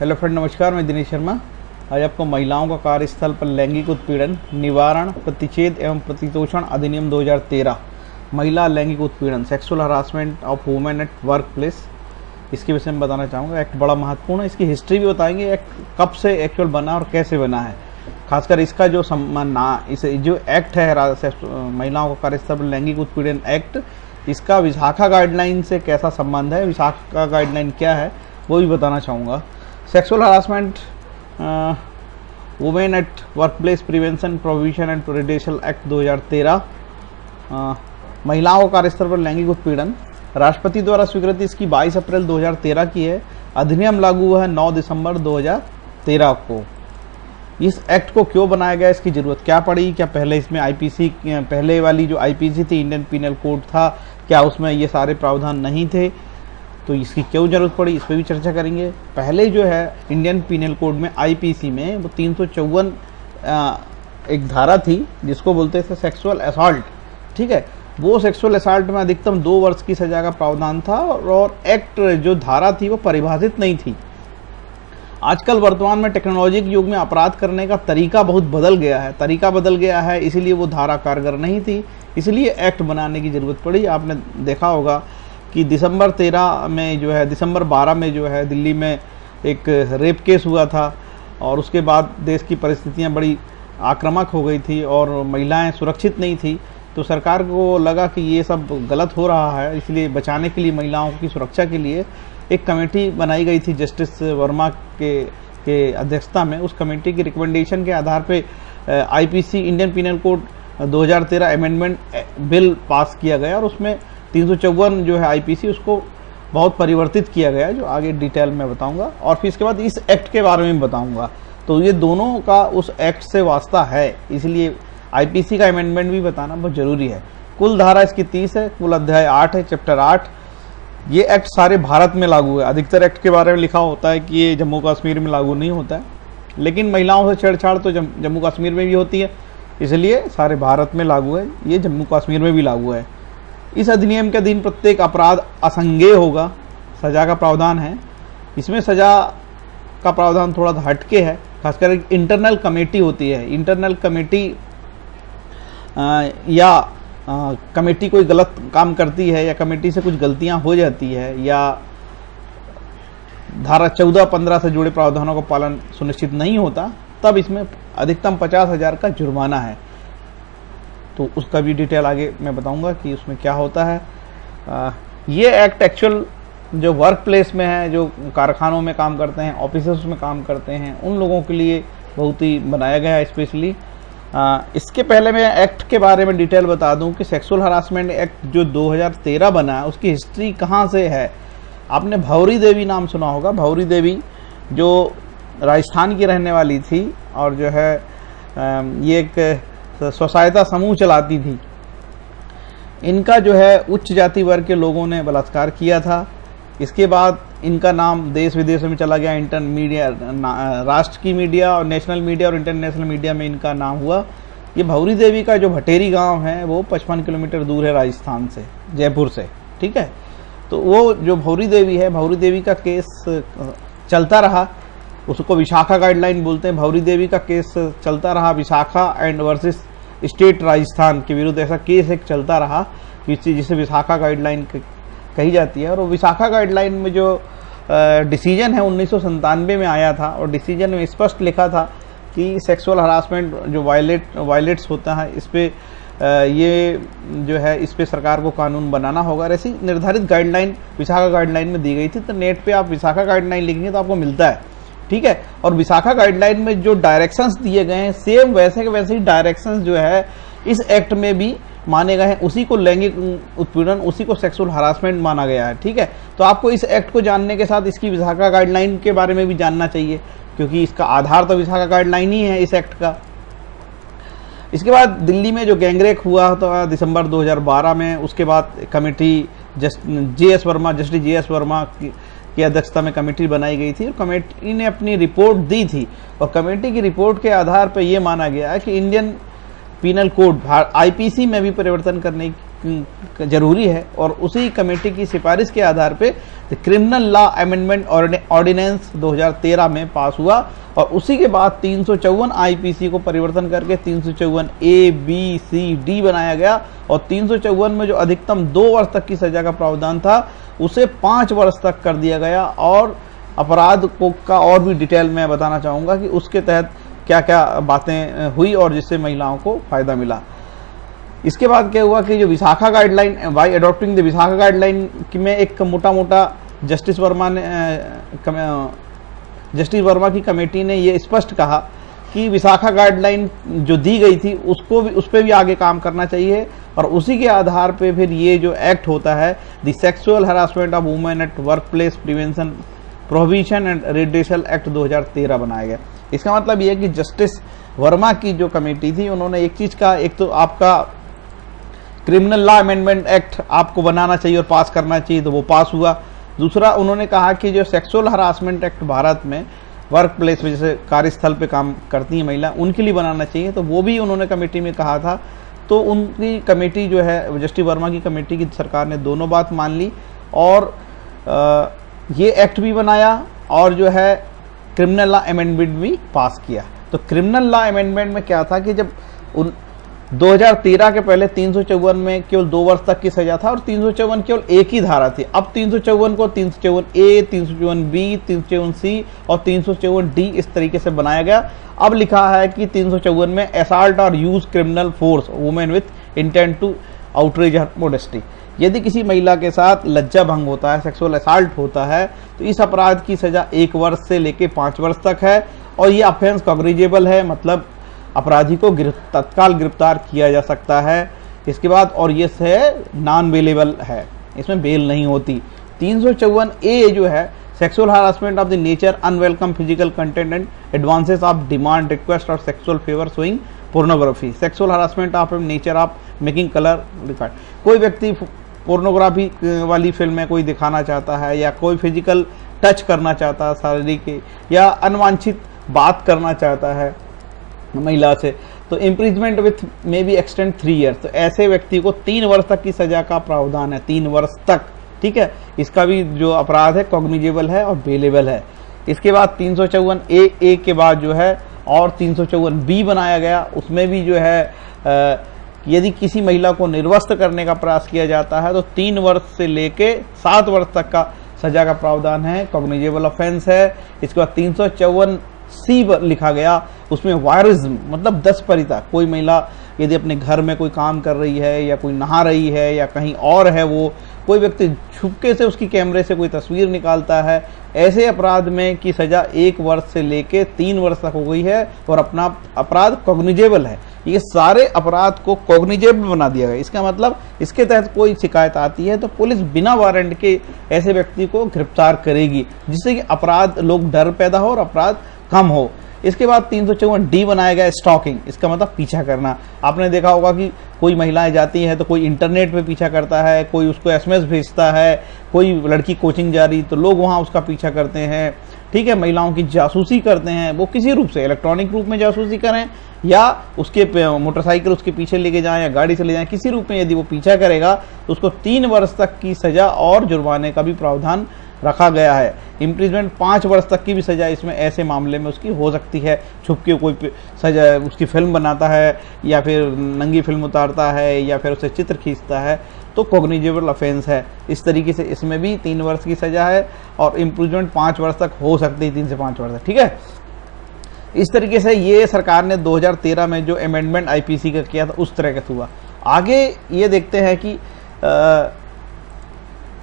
Hello friend, नमस्कार। मैं दिनेश शर्मा आज आपको महिलाओं का कार्यस्थल पर लैंगिक उत्पीड़न निवारण प्रतिषेध एवं प्रतितोषण अधिनियम 2013 महिला लैंगिक उत्पीड़न sexual harassment of women at work place इसके विषय में बताना चाहूँगा। एक्ट बड़ा महत्वपूर्ण है, इसकी हिस्ट्री भी बताएंगे, एक्ट कब से एक्चुअल बना और कैसे बना है। खासकर इसका जो जो एक्ट है महिलाओं का कार्यस्थल पर लैंगिक उत्पीड़न एक्ट, इसका विशाखा गाइडलाइन से कैसा संबंध है, विशाखा गाइडलाइन क्या है वो भी बताना चाहूँगा। Sexual harassment women at work place prevention provision and redressal act 2013 महिलाओं का कार्यस्थल पर लैंगिक उत्पीड़न राष्ट्रपति द्वारा स्वीकृति इसकी 22 अप्रैल 2013 की है। अधिनियम लागू हुआ है 9 दिसंबर 2013 को। इस एक्ट को क्यों बनाया गया, इसकी जरूरत क्या पड़ी, क्या पहले इसमें आईपीसी, पहले वाली जो आईपीसी थी इंडियन पीनल कोड था, क्या उसमें ये सारे प्रावधान नहीं थे, तो इसकी क्यों जरूरत पड़ी, इस पर भी चर्चा करेंगे। पहले जो है इंडियन पीनल कोड में आईपीसी में वो 354 एक धारा थी जिसको बोलते थे सेक्सुअल असॉल्ट, ठीक है। वो सेक्सुअल असॉल्ट में अधिकतम 2 वर्ष की सजा का प्रावधान था और एक्ट जो धारा थी वो परिभाषित नहीं थी। आजकल वर्तमान में टेक्नोलॉजी के युग में अपराध करने का तरीका बहुत बदल गया है, इसीलिए वो धारा कारगर नहीं थी, इसलिए एक्ट बनाने की जरूरत पड़ी। आपने देखा होगा कि दिसंबर 12 में जो है दिल्ली में एक रेप केस हुआ था और उसके बाद देश की परिस्थितियां बड़ी आक्रामक हो गई थी और महिलाएं सुरक्षित नहीं थी। तो सरकार को लगा कि ये सब गलत हो रहा है, इसलिए बचाने के लिए, महिलाओं की सुरक्षा के लिए एक कमेटी बनाई गई थी जस्टिस वर्मा के अध्यक्षता में। उस कमेटी की रिकमेंडेशन के आधार पे IPC Indian penal code 2013 amendment bill pass किया गया और उसमें 354 जो है आईपीसी उसको बहुत परिवर्तित किया गया, जो आगे डिटेल में बताऊंगा। और फिर इसके बाद इस एक्ट के बारे में बताऊंगा। तो ये दोनों का उस एक्ट से वास्ता है, इसलिए आईपीसी का अमेंडमेंट भी बताना बहुत जरूरी है। कुल धारा इसकी 30 है, कुल अध्याय 8 है, चैप्टर 8। ये एक्ट सारे भारत में लागू है। अधिकतर एक्ट के बारे में लिखा होता है कि ये जम्मू कश्मीर में लागू नहीं होता है, लेकिन महिलाओं से छेड़छाड़ तो जम्मू कश्मीर में भी होती है, इसलिए सारे भारत में लागू है। ये जम्मू कश्मीर में भी लागू है। इस अधिनियम के अधीन प्रत्येक अपराध असंज्ञेय होगा, सजा का प्रावधान है। इसमें सजा का प्रावधान थोड़ा हटके है, खासकर इंटरनल कमेटी होती है। इंटरनल कमेटी या कमेटी कोई गलत काम करती है या कमेटी से कुछ गलतियां हो जाती है या धारा 14-15 से जुड़े प्रावधानों का पालन सुनिश्चित नहीं होता, तब इसमें अधिकतम 50,000 का जुर्माना है। तो उसका भी डिटेल आगे मैं बताऊंगा कि उसमें क्या होता है। ये एक्ट एक्चुअल जो वर्क प्लेस में है, जो कारखानों में काम करते हैं, ऑफिसेस में काम करते हैं, उन लोगों के लिए बहुत ही बनाया गया है स्पेशली। इसके पहले मैं एक्ट के बारे में डिटेल बता दूं कि सेक्सुअल हरासमेंट एक्ट जो 2013 बना है उसकी हिस्ट्री कहाँ से है। आपने भौरी देवी नाम सुना होगा। भौरी देवी जो राजस्थान की रहने वाली थी और जो है ये एक स्वसहायता समूह चलाती थी। इनका जो है उच्च जाति वर्ग के लोगों ने बलात्कार किया था। इसके बाद इनका नाम देश विदेश में चला गया, राष्ट्र की मीडिया और नेशनल मीडिया और इंटरनेशनल मीडिया में इनका नाम हुआ। ये भौरी देवी का जो भटेरी गांव है वो 55 किलोमीटर दूर है राजस्थान से, जयपुर से, ठीक है। तो वो जो भौरी देवी है, भौरी देवी का केस चलता रहा, उसको विशाखा गाइडलाइन बोलते हैं। भौरी देवी का केस चलता रहा, Vishakha and versus state Rajasthan के विरुद्ध ऐसा केस एक चलता रहा जिसे विशाखा गाइडलाइन कही जाती है। और विशाखा गाइडलाइन में जो डिसीजन है 1997 में आया था और डिसीजन में स्पष्ट लिखा था कि सेक्सुअल हरासमेंट जो वायलेट्स होता है, इस पे ये जो है इस पे सरकार को कानून बनाना होगा। और ऐसी निर्धारित गाइडलाइन विशाखा गाइडलाइन में दी गई थी। तो नेट पे आप विशाखा गाइडलाइन लिखेंगे तो आपको मिलता है, ठीक है। और विशाखा गाइडलाइन में जो डायरेक्शंस दिए गए हैं सेम वैसे के वैसे ही डायरेक्शंस जो है इस एक्ट में भी माने गए हैं। उसी को लैंगिक उत्पीड़न, उसी को सेक्सुअल हरासमेंट माना गया है, ठीक है। तो आपको इस एक्ट को जानने के साथ इसकी विशाखा गाइडलाइन के बारे में भी जानना चाहिए, क्योंकि इसका आधार तो विशाखा गाइडलाइन ही है इस एक्ट का। इसके बाद दिल्ली में जो गैंगरेप हुआ तो दिसंबर 2012 में, उसके बाद कमेटी जस्टिस जे.एस. वर्मा की अध्यक्षता में कमेटी बनाई गई थी और कमेटी ने अपनी रिपोर्ट दी थी। और कमेटी की रिपोर्ट के आधार पर यह माना गया है कि इंडियन पीनल कोड आईपीसी में भी परिवर्तन करने जरूरी है और उसी कमेटी की सिफारिश के आधार पे क्रिमिनल लॉ अमेंडमेंट ऑर्डिनेंस 2013 में पास हुआ और उसी के बाद 354 आईपीसी को परिवर्तन करके 354 ए बी सी डी बनाया गया और 354 में जो अधिकतम 2 वर्ष तक की सजा का प्रावधान था उसे 5 वर्ष तक कर दिया गया। और अपराध को का और भी डिटेल में बताना चाहूंगा कि उसके तहत क्या क्या बातें हुई और जिससे महिलाओं को फायदा मिला। इसके बाद क्या हुआ कि जो Vishakha guideline, bye adopting the Vishakha guideline में एक मोटा जस्टिस वर्मा की कमेटी ने ये स्पष्ट कहा कि विशाखा गाइडलाइन जो दी गई थी उसको भी, उस पर भी आगे काम करना चाहिए और उसी के आधार पे फिर ये जो एक्ट होता है the sexual harassment of women at work place prevention prohibition and redressal act 2013 बनाया गया। इसका मतलब ये है कि जस्टिस वर्मा की जो कमेटी थी उन्होंने एक चीज का, एक तो आपका क्रिमिनल लॉ अमेंडमेंट एक्ट आपको बनाना चाहिए और पास करना चाहिए, तो वो पास हुआ। दूसरा उन्होंने कहा कि जो सेक्सुअल हरासमेंट एक्ट भारत में वर्क प्लेस में जैसे कार्यस्थल पे काम करती है महिला उनके लिए बनाना चाहिए, तो वो भी उन्होंने कमेटी में कहा था। तो उनकी कमेटी जो है जस्टिस वर्मा की कमेटी की सरकार ने दोनों बात मान ली और ये एक्ट भी बनाया और जो है क्रिमिनल लॉ अमेंडमेंट भी पास किया। तो क्रिमिनल लॉ अमेंडमेंट में क्या था कि जब 2013 के पहले 354 में केवल 2 वर्ष तक की सजा था और 354 केवल एक ही धारा थी। अब 354 को 354 ए, 354 बी, 354 सी और 354 डी इस तरीके से बनाया गया। अब लिखा है कि 354 में असॉल्ट और use criminal force women with intent to outrage her modesty. यदि किसी महिला के साथ लज्जा भंग होता है, सेक्सुअल असॉल्ट होता है, तो इस अपराध की सजा 1 वर्ष से लेकर 5 वर्ष तक है और ये ऑफेंस कॉग्निजेबल है, मतलब अपराधी को तत्काल गिरफ्तार किया जा सकता है। इसके बाद और ये है नॉन बेलेबल है, इसमें बेल नहीं होती। 354 ए जो है sexual harassment of the nature unwelcome physical content and advances of demand request और sexual favour showing pornography. Sexual harassment of nature of making colour record. कोई व्यक्ति पोर्नोग्राफी वाली फिल्में कोई दिखाना चाहता है या कोई फिजिकल टच करना चाहता है शारीरिक या अनवांछित बात करना चाहता है महिला से, तो imprisonment with may be extend 3 years. तो ऐसे व्यक्ति को 3 वर्ष तक की सजा का प्रावधान है, 3 वर्ष तक, ठीक है। इसका भी जो अपराध है कॉग्निजेबल है और बेलेबल है। इसके बाद 354 ए के बाद जो है और 354 बी बनाया गया, उसमें भी जो है यदि किसी महिला को निर्वस्त्र करने का प्रयास किया जाता है तो 3 वर्ष से लेके 7 वर्ष तक का सजा का प्रावधान है, कॉग्निजेबल ऑफेंस है। इसके बाद 354 सी लिखा गया, उसमें वायरिज्म मतलब 10 परिता। कोई महिला यदि अपने घर में कोई काम कर रही है या कोई नहा रही है या कहीं और है, वो कोई व्यक्ति छुपके से उसकी कैमरे से कोई तस्वीर निकालता है, ऐसे अपराध में की सजा 1 वर्ष से लेके 3 वर्ष तक हो गई है और अपना अपराध कॉग्निजेबल है। ये सारे अपराध को कॉग्निजेबल बना दिया गया। इसका मतलब इसके तहत कोई शिकायत आती है तो पुलिस बिना वारंट के ऐसे व्यक्ति को गिरफ्तार करेगी, जिससे कि अपराध लोग डर पैदा हो और अपराध कम हो। इसके बाद 354 डी बनाया गया, स्टॉकिंग। इसका मतलब पीछा करना। आपने देखा होगा कि कोई महिलाएं जाती हैं तो कोई इंटरनेट पे पीछा करता है, कोई उसको एसएमएस भेजता है, कोई लड़की कोचिंग जा रही तो लोग वहां उसका पीछा करते हैं, ठीक है। महिलाओं की जासूसी करते हैं, वो किसी रूप से, इलेक्ट्रॉनिक रूप में जासूसी करें या उसके मोटरसाइकिल उसके पीछे लेके जाएं या गाड़ी से ले जाएं, किसी रूप में यदि वो पीछा करेगा तो उसको 3 वर्ष तक की सजा और जुर्माने का भी प्रावधान रखा गया है। इम्प्रिजमेंट 5 वर्ष तक की भी सजा इसमें ऐसे मामले में उसकी हो सकती है। छुप के कोई सजा उसकी फिल्म बनाता है या फिर नंगी फिल्म उतारता है या फिर उसे चित्र खींचता है तो कॉग्निजेबल ऑफेंस है। इस तरीके से इसमें भी 3 वर्ष की सजा है और इम्प्रिजमेंट 5 वर्ष तक हो सकती है, 3 से 5 वर्ष तक, ठीक है। इस तरीके से ये सरकार ने 2013 में जो अमेंडमेंट आईपीसी का किया था उस तरह का हुआ। आगे ये देखते हैं कि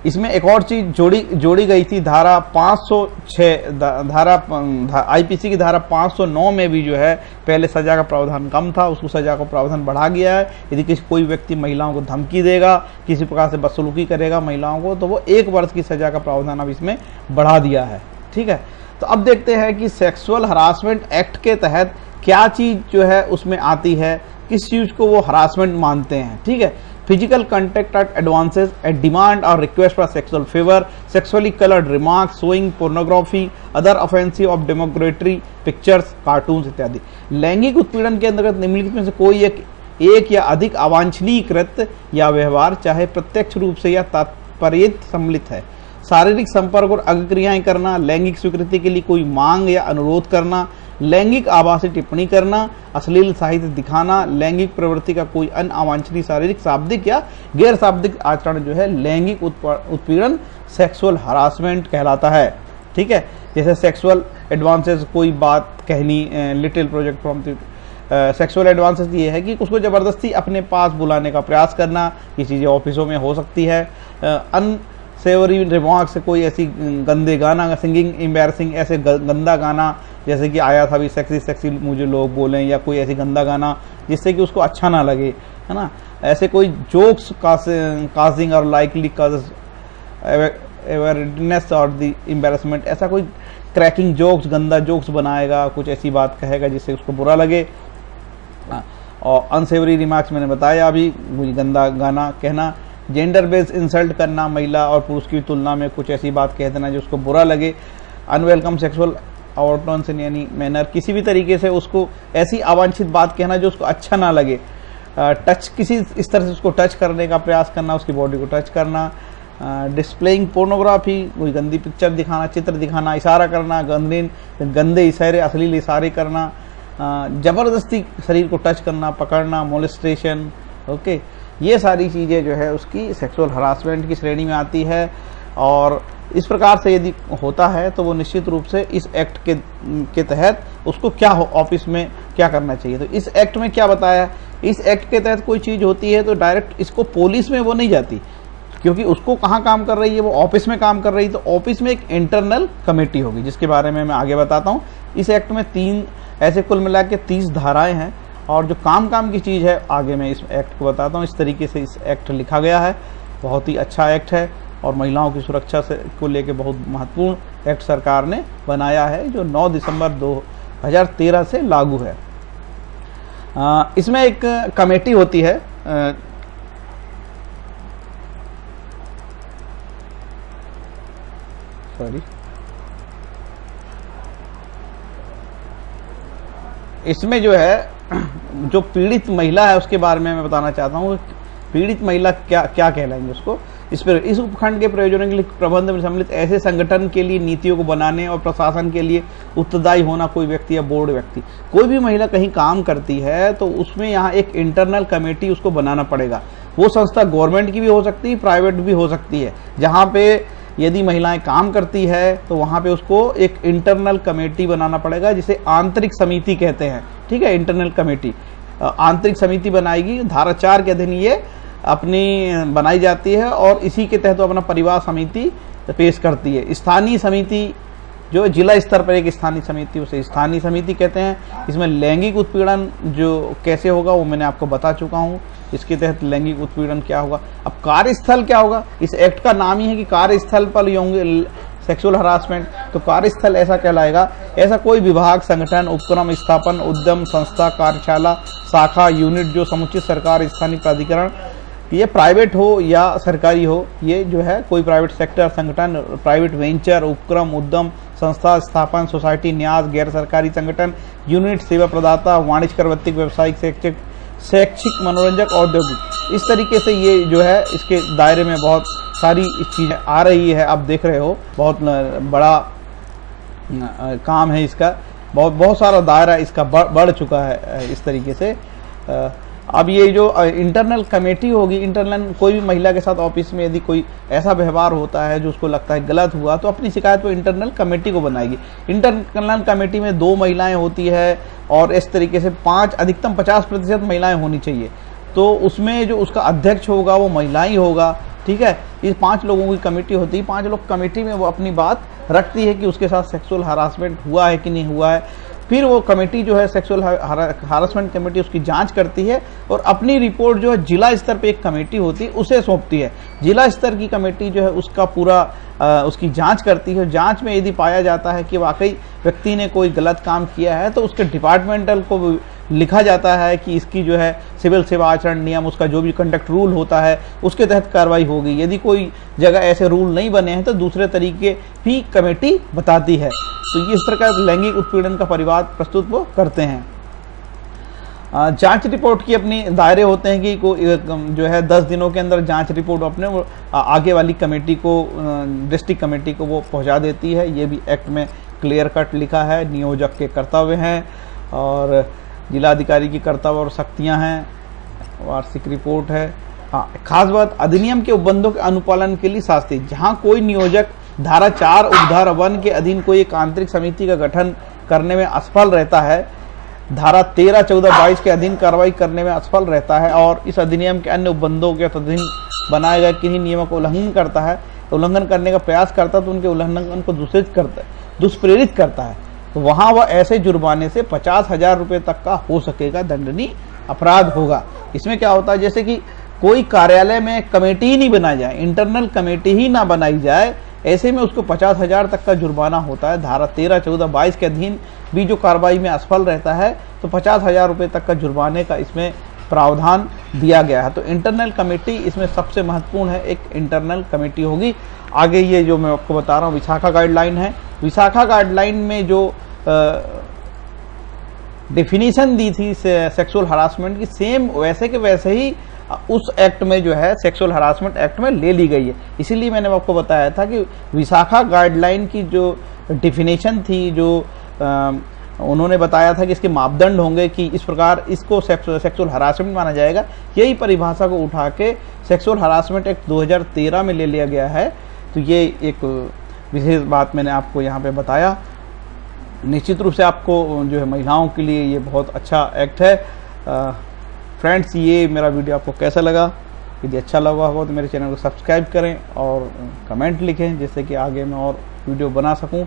इसमें एक और चीज जोड़ी गई थी, धारा 506 आईपीसी की धारा 509 में भी जो है पहले सजा का प्रावधान कम था, उसको सजा का प्रावधान बढ़ा गया है। यदि कोई व्यक्ति महिलाओं को धमकी देगा, किसी प्रकार से बदसलूकी करेगा महिलाओं को, तो वो 1 वर्ष की सजा का प्रावधान अब इसमें बढ़ा दिया है, ठीक है। तो अब देखते हैं कि सेक्सुअल हरासमेंट एक्ट के तहत क्या चीज जो है उसमें आती है, किस चीज को वो हरासमेंट मानते हैं, ठीक है। Physical contact at advances at demand और request for sexual favour, sexually coloured remarks, showing pornography, other offensive of derogatory pictures, cartoons इत्यादि। लैंगिक उत्पीड़न के अंतर्गत निम्नलिखित में से कोई एक एक या अधिक अवांछनीय कृत्य या व्यवहार चाहे प्रत्यक्ष रूप से या तात्पर्य सम्मिलित है। शारीरिक संपर्क और अंगक्रियाएं करना, लैंगिक स्वीकृति के लिए कोई मांग या अनुरोध करना, लैंगिक आभासी टिप्पणी करना, अश्लील साहित्य दिखाना, लैंगिक प्रवृत्ति का कोई अन्य अवांछनीय शारीरिक, शाब्दिक या गैर शाब्दिक आचरण जो है लैंगिक उत्पीड़न, सेक्सुअल हरासमेंट कहलाता है। ठीक है, जैसे सेक्सुअल एडवांसेस, कोई बात कहनी, little project from sexual advances ये है कि उसको जबरदस्ती अपने पास बुलाने का प्रयास करना। ये चीजें ऑफिसों में हो सकती है। अनसेवरी रिमार्क से कोई ऐसी गंदे गाना, सिंगिंग एम्बैरसिंग, ऐसे गंदा गाना जैसे कि आया था अभी, सेक्सी सेक्सी मुझे लोग बोलें, या कोई ऐसी गंदा गाना जिससे कि उसको अच्छा ना लगे, है ना। ऐसे कोई जोक्स काजिंग और लाइकली अवेयरनेस और द एम्बैरसमेंट, ऐसा कोई क्रैकिंग जोक्स, गंदा जोक्स बनाएगा, कुछ ऐसी बात कहेगा जिससे उसको बुरा लगे। और अनसेवरी रिमार्क्स मैंने बताया अभी, कोई गंदा गाना कहना। जेंडर बेस्ड इंसल्ट करना, महिला और पुरुष की तुलना में कुछ ऐसी बात कह देना जो उसको बुरा लगे। Unwelcome sexual outturns in any manner, किसी भी तरीके से उसको ऐसी अवांछित बात कहना जो उसको अच्छा ना लगे। टच, किसी इस तरह से उसको टच करने का प्रयास करना, उसकी बॉडी को टच करना। डिस्प्लेइंग पोर्नोग्राफी, कोई गंदी पिक्चर दिखाना, चित्र दिखाना, इशारा करना, गंदे इशारे, अश्लील इशारे करना, जबरदस्ती शरीर को टच करना, पकड़ना, मोलेस्टेशन। ओके, ये सारी चीजें जो है उसकी सेक्सुअल हरासमेंट की श्रेणी में आती है। और इस प्रकार से यदि होता है तो वो निश्चित रूप से इस एक्ट के तहत उसको क्या ऑफिस में क्या करना चाहिए। तो इस एक्ट में क्या बताया है, इस एक्ट के तहत कोई चीज होती है तो डायरेक्ट इसको पुलिस में वो नहीं जाती, क्योंकि उसको कहाँ काम कर रही है, वो ऑफिस में काम कर रही है। तो ऑफिस में एक इंटरनल कमेटी होगी जिसके बारे में मैं आगे बताता हूँ। इस एक्ट में 3 ऐसे कुल मिला के 30 धाराएं हैं, और जो काम की चीज है आगे मैं इस एक्ट को बताता हूँ। इस तरीके से इस एक्ट लिखा गया है, बहुत ही अच्छा एक्ट है, और महिलाओं की सुरक्षा से को लेकर बहुत महत्वपूर्ण एक्ट सरकार ने बनाया है, जो 9 दिसंबर 2013 से लागू है। इसमें एक कमेटी होती है, सॉरी, इसमें जो है जो पीड़ित महिला है उसके बारे में मैं बताना चाहता हूँ। पीड़ित महिला क्या क्या कहलाएंगे उसको। इस उपखंड के प्रयोजनों के लिए प्रबंध में सम्मिलित ऐसे संगठन के लिए नीतियों को बनाने और प्रशासन के लिए उत्तरदायी होना कोई व्यक्ति या बोर्ड व्यक्ति। कोई भी महिला कहीं काम करती है तो उसमें यहाँ एक इंटरनल कमेटी उसको बनाना पड़ेगा। वो संस्था गवर्नमेंट की भी हो सकती है, प्राइवेट भी हो सकती है। जहाँ पे यदि महिलाएं काम करती है तो वहां पे उसको एक इंटरनल कमेटी बनाना पड़ेगा, जिसे आंतरिक समिति कहते हैं। ठीक है, इंटरनल कमेटी आंतरिक समिति बनाएगी। धारा 4 के अधीन ये अपनी बनाई जाती है, और इसी के तहत अपना परिवार समिति पेश करती है। स्थानीय समिति जो जिला स्तर पर एक स्थानीय समिति, उसे स्थानीय समिति कहते हैं। इसमें लैंगिक उत्पीड़न जो कैसे होगा वो मैंने आपको बता चुका हूँ। इसके तहत लैंगिक उत्पीड़न क्या होगा। अब कार्यस्थल क्या होगा, इस एक्ट का नाम ही है कि कार्यस्थल पर होंगे सेक्सुअल हरासमेंट। तो कार्यस्थल ऐसा कहलाएगा, ऐसा कोई विभाग, संगठन, उपक्रम, स्थापन, उद्यम, संस्था, कार्यशाला, शाखा, यूनिट जो समुचित सरकार, स्थानीय प्राधिकरण, ये प्राइवेट हो या सरकारी हो, ये जो है कोई प्राइवेट सेक्टर, संगठन, प्राइवेट वेंचर, उपक्रम, उद्यम, संस्था, स्थापन, सोसाइटी, न्यास, गैर सरकारी संगठन, यूनिट, सेवा प्रदाता, वाणिज्यिक, वैयक्तिक, व्यावसायिक, शैक्षिक, मनोरंजक, औद्योगिक, इस तरीके से ये जो है इसके दायरे में बहुत सारी चीजें आ रही है। आप देख रहे हो बहुत बड़ा काम है इसका, बहुत सारा दायरा इसका बढ़ चुका है इस तरीके से। अब ये जो इंटरनल कमेटी होगी, इंटरनल कोई भी महिला के साथ ऑफिस में यदि कोई ऐसा व्यवहार होता है जो उसको लगता है गलत हुआ, तो अपनी शिकायत वो इंटरनल कमेटी को बनाएगी। इंटरनल कमेटी में 2 महिलाएं होती है, और इस तरीके से 5 अधिकतम 50% महिलाएं होनी चाहिए। तो उसमें जो उसका अध्यक्ष होगा वो महिला ही होगा। ठीक है, इस 5 लोगों की कमेटी होती है। 5 लोग कमेटी में वो अपनी बात रखती है कि उसके साथ सेक्सुअल हरासमेंट हुआ है कि नहीं हुआ है। फिर वो कमेटी जो है सेक्सुअल हरासमेंट कमेटी उसकी जांच करती है, और अपनी रिपोर्ट जो है जिला स्तर पे एक कमेटी होती है उसे सौंपती है। जिला स्तर की कमेटी जो है उसका पूरा उसकी जांच करती है। जांच में यदि पाया जाता है कि वाकई व्यक्ति ने कोई गलत काम किया है तो उसके डिपार्टमेंटल को लिखा जाता है कि इसकी जो है सिविल सेवा आचरण नियम, उसका जो भी कंडक्ट रूल होता है उसके तहत कार्रवाई होगी। यदि कोई जगह ऐसे रूल नहीं बने हैं तो दूसरे तरीके भी कमेटी बताती है। तो इस प्रकार लैंगिक उत्पीड़न का परिवाद प्रस्तुत वो करते हैं। जांच रिपोर्ट की अपनी दायरे होते हैं कि जो है 10 दिनों के अंदर जांच रिपोर्ट अपने आगे वाली कमेटी को, डिस्ट्रिक्ट कमेटी को वो पहुंचा देती है। ये भी एक्ट में क्लियर कट लिखा है। नियोजक के कर्तव्य हैं और जिलाधिकारी की कर्तव्य और शक्तियां हैं। वार्षिक रिपोर्ट है। हाँ, खास बात, अधिनियम के उपबंधों के अनुपालन के लिए शास्ति। जहां कोई नियोजक धारा 4 उपधारा 1 के अधीन कोई एक आंतरिक समिति का गठन करने में असफल रहता है, धारा 13, 14, 22 के अधीन कार्रवाई करने में असफल रहता है और इस अधिनियम के अन्य उपबंधों के अधीन बनाए गए किन्हीं नियमों का उल्लंघन करने का प्रयास करता है तो उनके उल्लंघन को दुष्प्रेरित करता है, तो वहां वह ऐसे जुर्माने से 50,000 रुपये तक का हो सकेगा दंडनीय अपराध होगा। इसमें क्या होता है, जैसे कि कोई कार्यालय में कमेटी ही नहीं बनाई जाए, इंटरनल कमेटी ही ना बनाई जाए, ऐसे में उसको 50,000 तक का जुर्माना होता है। धारा 13, 14, 22 के अधीन भी जो कार्रवाई में असफल रहता है तो 50,000 रुपये तक का जुर्माने का इसमें प्रावधान दिया गया है। तो इंटरनल कमेटी इसमें सबसे महत्वपूर्ण है, एक इंटरनल कमेटी होगी। आगे ये जो मैं आपको बता रहा हूँ विशाखा गाइडलाइन है। विशाखा गाइडलाइन में जो डेफिनेशन दी थी सेक्सुअल हरासमेंट की, सेम वैसे के वैसे ही उस एक्ट में जो है सेक्सुअल हरासमेंट एक्ट में ले ली गई है। इसीलिए मैंने आपको बताया था कि विशाखा गाइडलाइन की जो डेफिनेशन थी, जो उन्होंने बताया था कि इसके मापदंड होंगे कि इस प्रकार इसको सेक्सुअल हरासमेंट माना जाएगा, यही परिभाषा को उठा के सेक्सुअल हरासमेंट एक्ट 2013 में ले लिया गया है। तो ये एक विशेष बात मैंने आपको यहाँ पे बताया। निश्चित रूप से आपको जो है महिलाओं के लिए ये बहुत अच्छा एक्ट है। फ्रेंड्स, ये मेरा वीडियो आपको कैसा लगा? यदि अच्छा लगा हो तो मेरे चैनल को सब्सक्राइब करें और कमेंट लिखें जिससे कि आगे मैं और वीडियो बना सकूं।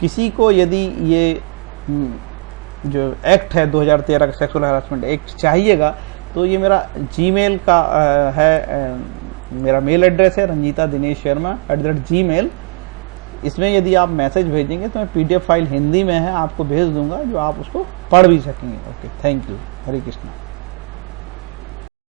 किसी को यदि ये जो एक्ट है 2013 का सेक्सुअल हरासमेंट एक्ट चाहिएगा तो ये मेरा जीमेल का मेरा मेल एड्रेस है ranjita.dinesh.sharma@gmail। इसमें यदि आप मैसेज भेजेंगे तो मैं PDF फाइल हिंदी में है आपको भेज दूंगा, जो आप उसको पढ़ भी सकेंगे। Okay, thank you. Hare Krishna.